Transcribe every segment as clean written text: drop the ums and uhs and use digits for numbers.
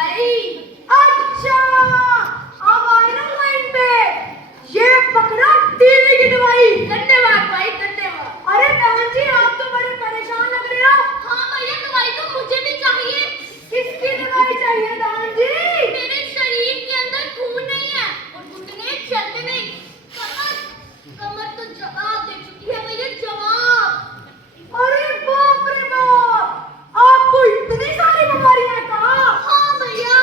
दवाई। अच्छा, अब आए ना लाइन पे। ये पकड़ा टीवी की दवाई। धन्यवाद भाई, धन्यवाद। अरे बहन जी, आप तो बड़े परेशान लग रहे हो। हाँ भैया, दवाई तो मुझे भी चाहिए। किसकी दवाई चाहिए बहन जी? मेरे शरीर के अंदर खून नहीं है और घुटने चलते नहीं। कमर तो जवाब दे चुकी है भैया, जवाब। अरे बाप रे बाप, आपको इतनी सारी बीमारियां हैं कहाँ? हाँ भैया।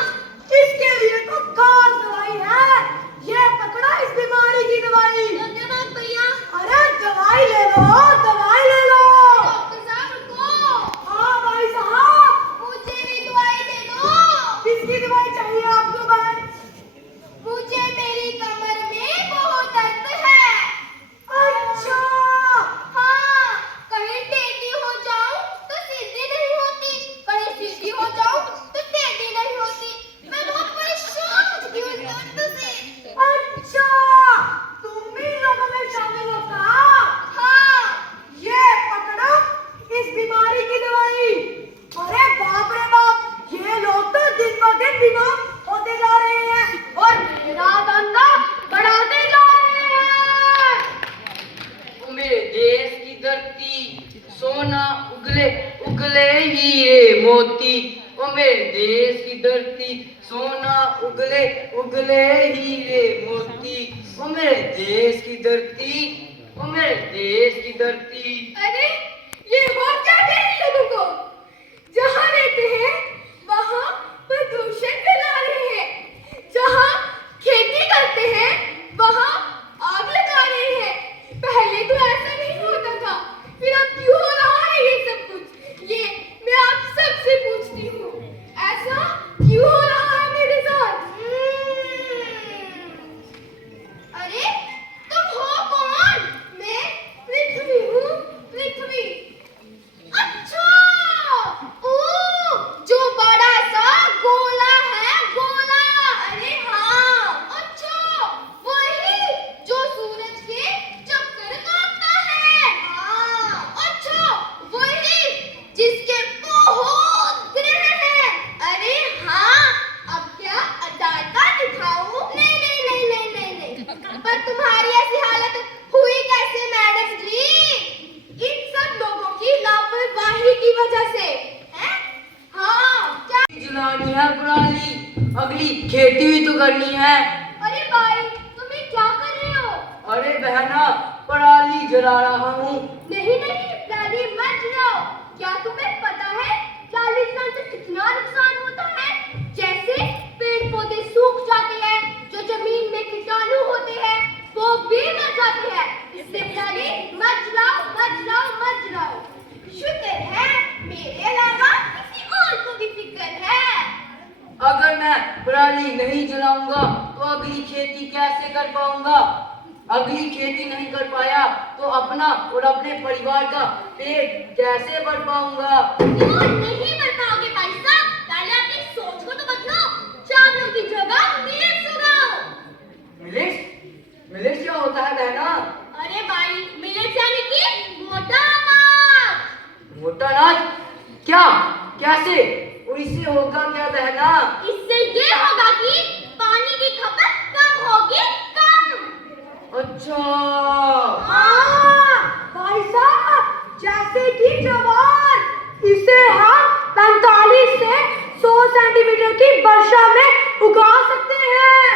इसके लिए तो खास दवाई है। ये पकड़ा इस बीमारी की दवाई। धन्यवाद भैया। अरे दवाई ले लो, दवाई ले लो। डॉक्टर साहब रुको। हाँ भाई साहब। मुझे भी दवाई दे दो। किसकी दवाई चाहिए आपको बहन? मुझे मेरी कमर में बहुत दर्द है। अच्छा, हाँ, कहीं टेढ़ी हो जाऊं तो सीधी नहीं होती, कहीं सीधी हो जाऊं तो टेढ़ी नहीं होती। मैं बहुत परेशान हो चुकी हूँ इस दर्द से। अच्छा, तुम भी लोगों में शामिल हो का? हाँ। ये पकड़ो इस बीमारी की दवाई। अरे बाप रे बाप, ये लोग तो दिन ब दिन बीमार होते जा रहे हैं और मेरा धंधा बढ़ाते जा रहे हैं। ओ मेरे देश की धरती, सोना उगले उगले हीरे मोती। ओ मेरे देश की धरती, सोना उगले उगले हीरे मोती। ओ मेरे देश की धरती, ओ मेरे देश की धरती। अरे ये हो क्या गया इन लोगों को? जहाँ रहते हैं वहाँ प्रदूषण फैला रहे हैं, जहाँ खेती करते हैं वहाँ आग लगा रहे हैं। पहले तो ऐसा नहीं होता था, फिर अब क्यों हो रहा है ये सब कुछ? ये मैं आप सबसे पूछती हूँ, ऐसा क्यों हो रहा है मेरे साथ? अरे तुम हो कौन? मैं पृथ्वी हूँ, पृथ्वी। अच्छा, ओ, जो बड़ा सा गोला है, गोला। अरे हाँ, अच्छा, वही जो सूरज के चक्कर काटता है। हाँ। अच्छा, वही जिसके बहुत ग्रह हैं। अरे हाँ, अब क्या आधार कार्ड दिखाऊं? नहीं नहीं नहीं नहीं नहीं नहीं, पर तुम्हारी ऐसी हालत हुई कैसे मैडम जी? इन सब लोगों की लापरवाही की वजह से। हैं? हाँ, क्या? जलानी है पराली, अगली खेती भी तो करनी है। अरे भाई, तुम्हें क्या कर रहे हो? अरे बहना, पराली जला रहा हूँ। नहीं नहीं, पराली मत जलाओ। क्या तुम्हें पता है पराली जलाने से कितना नुकसान होता है? जैसे पेड़ पौधे सूख जाते हैं, जो जमीन में कीटाणु होते हैं वो भी मर जाते हैं। इसलिए पराली मत जलाओ, मत जलाओ, मत जलाओ। शुक्र है मेरे अलावा किसी और को भी फिक्र है। अगर मैं पराली नहीं जलाऊंगा तो अगली खेती कैसे कर पाऊंगा? अगली खेती नहीं कर पाया तो अपना और अपने परिवार का पेट कैसे भर पाऊंगा? क्यों नहीं मर पाओगे भाई साहब? पहले अपनी सोच को तो बदलो। चावलों की जगह मिलेट्स उगाओ। मिलेट्स? मिलेट्स क्या होता है बहना? अरे भाई, मिलेट्स यानी कि मोटा अनाज। मोटा अनाज? क्या? कैसे? और इससे होगा क्या बहना? इससे ये होगा कि पानी की खपत कम होगी, कम। अच्छा। हाँ, भाई साहब, जैसे कि जवान, इसे हम 45 से 100 सेंटीमीटर की वर्षा में उगा सकते हैं।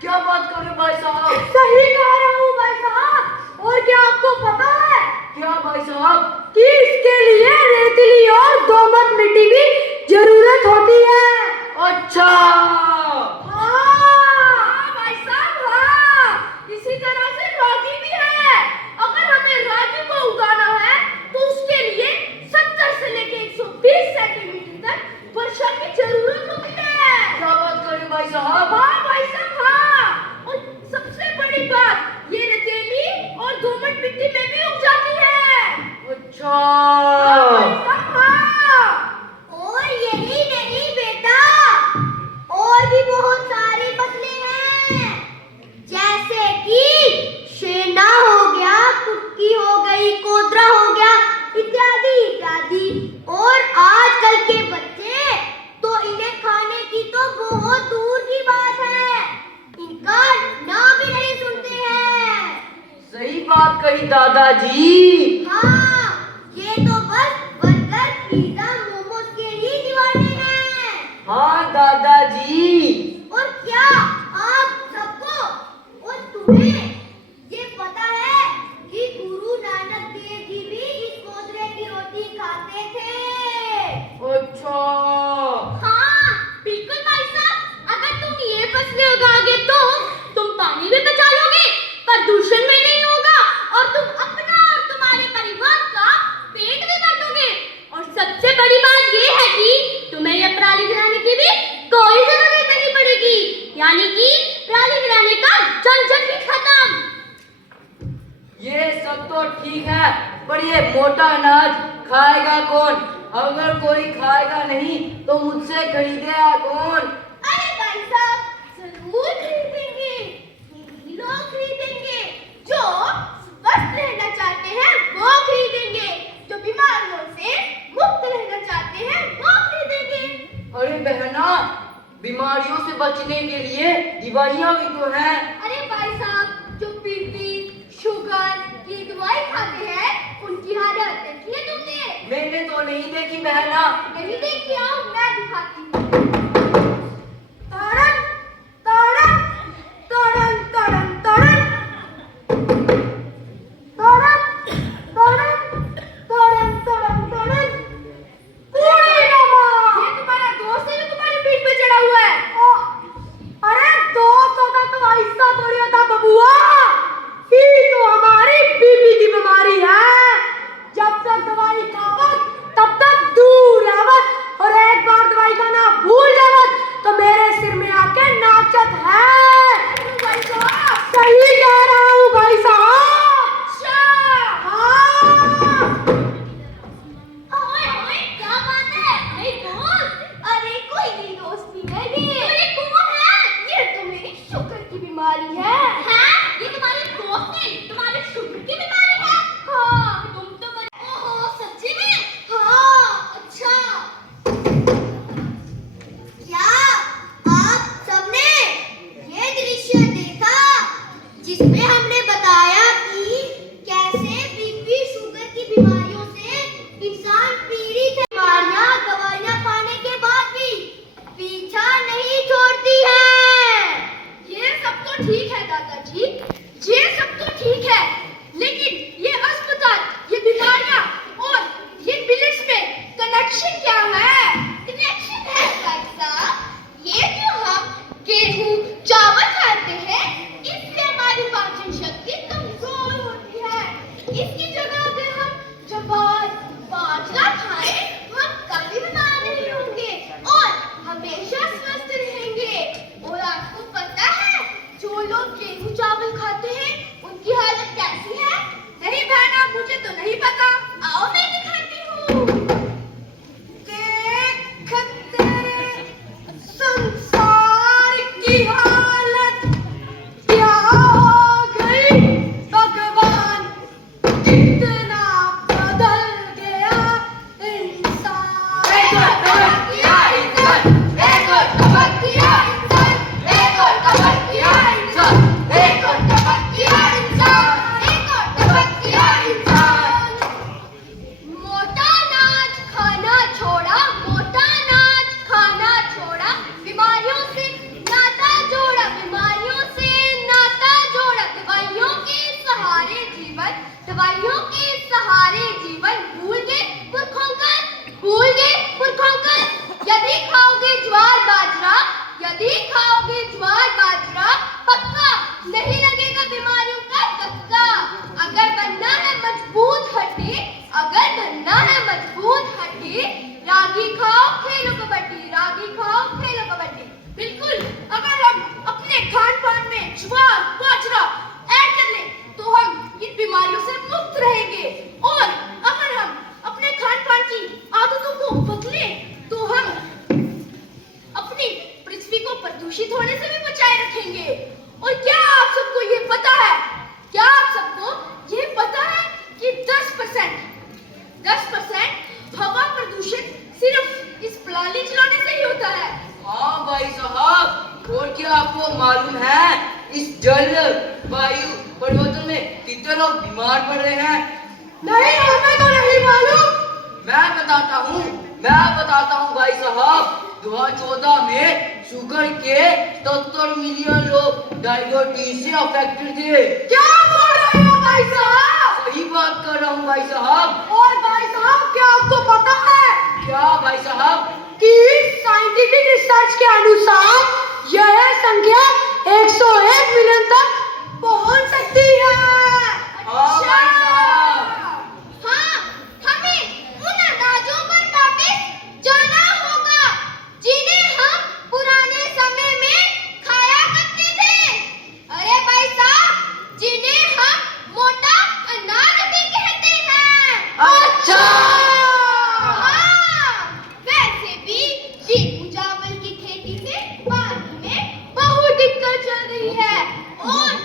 क्या बात कर रहे हो भाई साहब? सही कह रहा हूँ भाई साहब। और क्या आपको पता है क्या भाई साहब? कि इसके लिए रेतीली और दोमट मिट्टी की जरूरत होती है? अच्छा। हाँ भाई साहब, हाँ। इसी तरह से रागी भी है। अगर हमें रागी को उगाना है तो उसके लिए 70 से लेके 120 सेंटीमीटर तक वर्षा की जरूरत होती है। क्या बात कर रहे हो भाई साहब? हाँ भाई साहब, हाँ। और सबसे बड़ी बात, ये रेतीली और दोमट मिट्टी में भी उग जाती है। अच्छा। हाँ भाई साहब, हाँ। और यही नहीं बेटा, और भी बहुत सारी फसलें हैं, जैसे कि शेंडा हो गया, कुटकी हो गई, कोदरा हो गया, इत्यादि इत्यादि। और आजकल के बच्चे तो इन्हें खाने की तो बात कही दादाजी। हाँ, ये तो बस बर्गर, पिज्जा, मोमोज के ही दीवाने हैं। हाँ दादाजी। और क्या आप सबको और तुम्हें ये पता है कि गुरु नानक देव जी भी इस कोदरे की रोटी खाते थे? अच्छा। हाँ, बिल्कुल भाई साहब। अगर तुम ये फसलें उगाओगे तो तुम पानी भी बचा लोगे, प्रदूषण भी नहीं होगा और तुम अपना और तुम्हारे परिवार का पेट भी भर दोगे। और सबसे बड़ी बात ये है कि तुम्हें ये पराली जलाने की भी कोई जरूरत नहीं पड़ेगी, यानी कि पराली जलाने का झंझट भी खत्म। ये सब तो ठीक है, पर ये मोटा अनाज खाएगा कौन? अगर कोई खाएगा नहीं तो मुझसे खरीदेगा कौन? अरे भाई साहब, जरूर खरीदेंगे। यही लोग खरीदेंगे जो स्वस्थ रहना चाहते हैं, वो खरीदेंगे। जो बीमारियों से मुक्त रहना चाहते हैं, वो खरीदेंगे। अरे बहना, बीमारियों से बचने के लिए दवाइयाँ भी तो हैं। अरे भाई साहब, जो बीपी, शुगर की दवाई खाते हैं, उनकी हालत देखी है तुमने? मैंने तो नहीं देखी बहना। नहीं देखी? आओ मैं दिखाती हूँ। तड़न तड़न तड़न तड़न तड़न तड़न तड़न तड़न तड़न तड़न। कूड़े नवा, ये तुम्हारा दोस्त है जो तुम्हारे पीठ पे चढ़ा हुआ है। अरे दोस्त होता तो ऐसा थोड़ी होता बबुआ। ये तो हमारी बीपी की बीमारी है। जब तक दवाई खावत तब तक दूर रहवत, और एक बार दवाई खाना भूल जावत तो मेरे सिर में आके नाचत है। भाई साहब, सही कह रहा हूँ भाई साहब। अच्छा, हाँ। ओए ओए, क्या बात है? मेरी दोस्त? अरे कोई नहीं दोस्त नहीं है ये। अरे कौन है? ये तो मेरी शुगर की बीमारी है। हैं? ये तुम्हारी दोस्त नहीं, तुम्हारी शुगर की बीमारी है? हाँ, तुम तो ओहो, सच्ची में? हाँ, अच्छा। क्या आप सबने ये दृश्य देखा जिसमें हमने बताया कि कैसे बीपी, शुगर की बीमारियों से इंसान पीड़ित है? बीमारियां दवाइयां खाने के बाद भी पीछा नहीं छोड़ती है। ये सब तो ठीक है दादाजी, ये सब तो ठीक है, लेकिन ये अस्पताल, ये बीमारियां और ये बिल्स में कनेक्शन क्या है? कनेक्शन है भाई साहब। ये जो हम गेहूं, चावल खाते हैं, इससे हमारी पाचन शक्ति कमजोर होती है। इसकी जगह अगर हम ज्वार, बाजरा खाएं, हम कभी बीमार नहीं होंगे और हमेशा स्वस्थ रहेंगे। और आपको पता है, जो लोग गेहूं, चावल खाते हैं, उनकी हालत कैसी है? नहीं बहना, मुझे तो नहीं पता। आओ मैं दिखाती हूँ। देख तेरे संसार की हालत क्या हो गई भगवान, कितना बदल गया इंसान। एक और कमर किया इंसान, एक और कमर किया इंसान, एक और कमर किया इंसान, एक और कमर किया इंसान, एक और टपक किया इंसान। मोटा अनाज खाना छोड़ा, मोटा अनाज खाना छोड़ा, बीमारियों से नाता जोड़ा, बीमारियों से नाता जोड़ा। दवाइयों के सहारे जीवन, दवाइयों के सहारे जीवन, भूल गए पुरखों का, भूल गए पुरखों का। यदि खाओगे ज्वार बाजरा, यदि खाओगे ज्वार बाजरा, पक्का नहीं लगेगा बीमारियों का धक्का। अगर बनना है मजबूत हड्डी, अगर बनना है मजबूत हड्डी, रागी खाओ, खेलो कबड्डी, रागी खाओ, खेलो कबड्डी। बिल्कुल, अगर हम अपने खान पान में ज्वार, बाजरा ऐड कर लें तो हम इन बीमारियों से मुक्त रहेंगे। और अगर हम अपने खान पान की आदतों को बदलें तो हम अपनी पृथ्वी को प्रदूषित कितने लोग बीमार पड़ रहे हैं? नहीं, हमें तो नहीं मालूम। मैं बताता हूँ भाई साहब। 2014 में शुगर के 70 मिलियन लोग डायबिटीज से अफेक्टेड थे। क्या बोल रहे हो भाई साहब? सही बात कर रहा हूँ भाई साहब। और भाई साहब, क्या आपको पता है क्या भाई साहब? कि साइंटिफिक रिसर्च के अनुसार यह संख्या 101 मिलियन तक पहुंच सकती है। हाँ भाई साहब। हाँ, हमें उन अनाजों पर वापस जाना होगा जिन्हें हम पुराने समय में खाया करते थे। अरे भाई साहब, जिन्हें हम मोटा अनाज भी कहते हैं। अच्छा। हाँ, वैसे भी गेहूं चावल की खेती से पानी में बहुत दिक्कत चल रही है और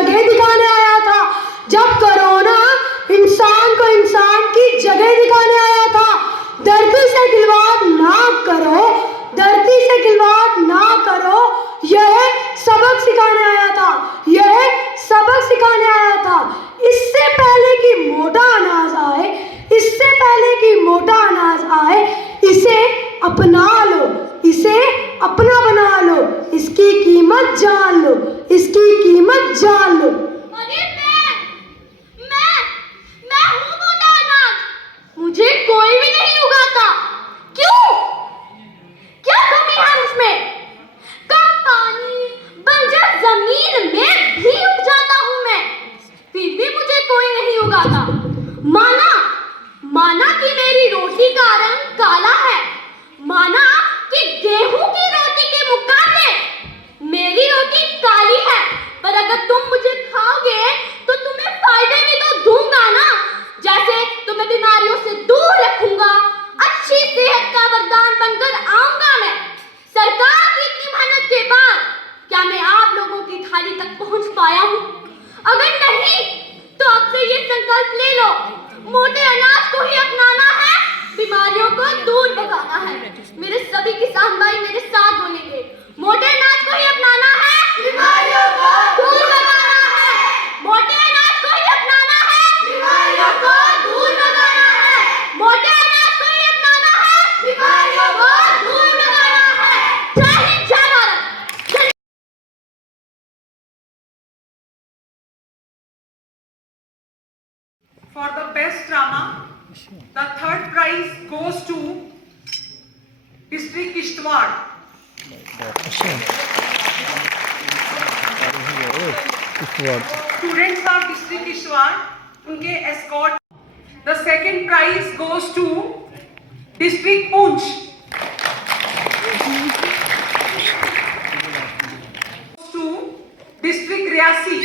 जगह दिखाने आया था, जब कोरोना इंसान को इंसान की जगह दिखाने आया था। धरती से खिलवाड़ ना करो, धरती से खिलवाड़ ना करो, यह सबक सिखाने आया था, यह सबक सिखाने आया था। इससे पहले कि मोटा अनाज आए, इससे पहले कि मोटा अनाज आए, इसे अपना लो, इसे अपना बना लो, इसकी कीमत जान लो, इसकी कीमत जान लो। अरे मैं हूँ मोटा अनाज, मुझे कोई भी नहीं उगाता। क्यों? क्या कमी है उसमें? कम पानी, बंजर जमीन में भी उग जाता हूँ मैं, फिर भी मुझे कोई नहीं उगाता। माना कि मेरी रोटी का रंग काला है, माना कि गेहूं की रोटी के मुकाबले मेरी रोटी काली है, पर अगर तुम मुझे खाओगे तो तुम्हें फायदे भी तो दूंगा ना। जैसे तुम्हें बीमारियों से दूर रखूंगा, अच्छी सेहत का वरदान बनकर आऊंगा मैं। सरकार की इतनी मेहनत के बाद क्या मैं आप लोगों की थाली तक पहुंच पाया हूं? अगर नहीं तो अब से ये संकल्प ले लो, मोटे अनाज को ही अपनाना है, बीमारियों को दूर भगाना है। मेरे सभी किसान भाई मेरे साथ बोलेंगे, मोटे अनाज को ही अपनाना है, बीमारियों को दूर भगाना है। मोटे अनाज को ही अपनाना है, बीमारियों को दूर भगाना है। मोटे अनाज को ही अपनाना है, बीमारियों को दूर भगाना है। जय हिंद, जय भारत। जय For the best drama, the third prize goes to District Kishtwar. Students of District Kishtwar, उनके escort. The second prize goes to District Poonch. To District Riyasi.